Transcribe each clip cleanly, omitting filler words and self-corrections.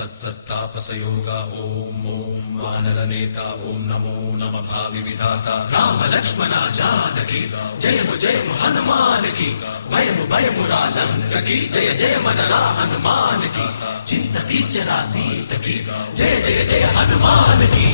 सत्सत्तापसयोगा ओम ओम वानरनेता ओम नमो नमः भावि विधाता राम लक्ष्मण जानकी जय हनुमान की भयमु भयमु रालंक की जय जय मनरा हनुमान की चिंतती जरा सीत की जय जय जय हनुमान की।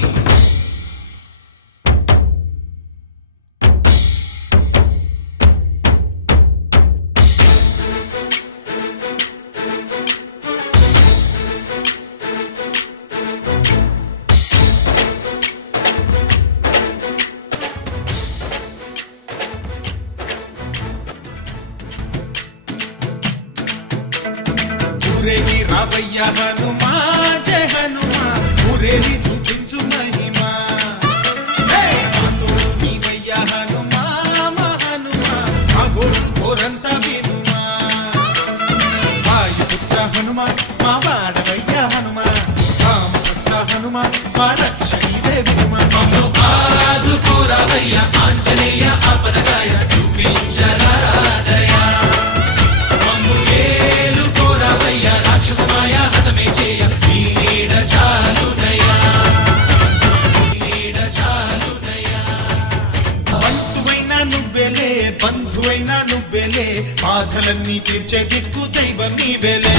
ఊరేగి రావయ్య హనుమా జయ హనుమా ఊరేగి చూపించు మహిమా తోడు నీవయ్య హనుమా మా హనుమా మా గోడు కోరంత వినుమా వాయుపుత్ర హనుమా మా వాడవయ్య హనుమా రామపుత్ర హనుమా మా రక్షణివే వినుమా ఆదుకోరావయ్య ఆంజనేయ ఆపదగాయ చూపించరాదయ రాక్షసమాయ హతమే చేయ నీడ చాలునయా నీడ చాలునయా బంధువైనా నువ్వేలే బంధువైనా నువ్వేలే బాధలన్నీ తీర్చే దిక్కు దైవం నీవేలే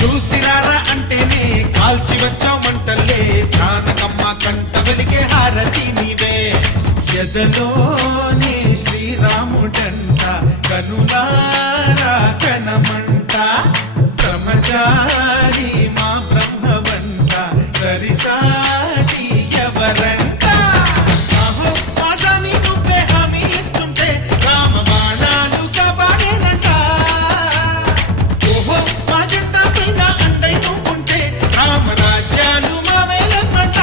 చూసిరారా అంటేనే కాల్చి వచ్చావు మంటల్లే జానకమ్మ కంట వెలిగే హారతి నీవే ఎదలోనే శ్రీరాముడంట కనులారా కనమంట బ్రహ్మచారి మా బ్రహ్మవంట సరిసాటి ఎవరంట సాహో ఆజామి నువ్వే హామీ ఇస్తుంటే రామ బాణాలు కాపాడేనంట ఓహో మా జెండా పైన అండై నువ్వుంటే రామ రాజ్యాలు మా వేలమ్మంట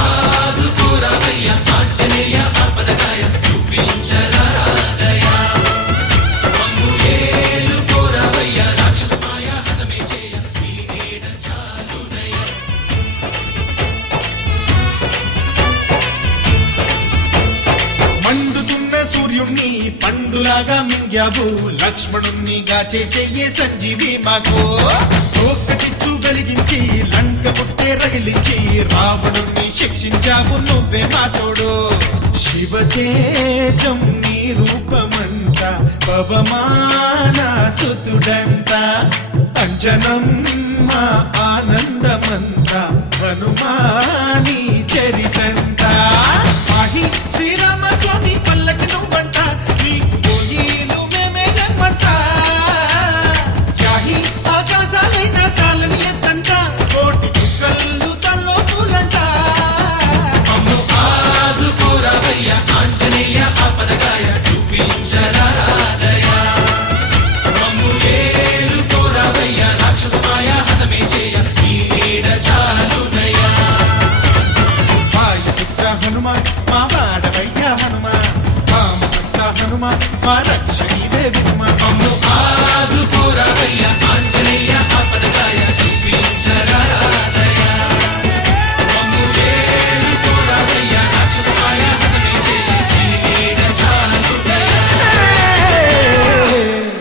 ఆదుకోరావయ్య ఆంజనేయ ఆపదగాయ చూపించరాదయ సూర్యుణ్ణి పండులాగా మింగావు లక్ష్మణుణ్ణి గాచే చెయ్యే సంజీవి మాకు ఒక్క చిచ్చు వెలిగించి లంక పుట్టే రగిలించి రావణుణ్ణి శిక్షించావు నువ్వే మాతోడు శివతేజం నీ రూపమంట పవమాన సుతుడంట అంజనం మా ఆనందమంత హనుమాని చరితంట ఆహి శ్రీరామ స్వామి పల్లకి నువ్వంట నీకు గోయీలు మేమేలమ్మంట యాహి ఆకాశాలైనా చాలని ఎత్తంట కోటి చుక్కలు తల్లో పూలంట ఆదుకోరావయ్య ఆంజనేయ ఆపదగాయ చూపించరాదయ మమ్ము ఏలుకోరావయ్య రాక్షసమాయ హతమే చేయ నీడ చాలునయా వాయుపుత్ర హనుమా మా వాడవయ్య హనుమా రామపుత్ర హనుమా మా రక్షణివే వినుమా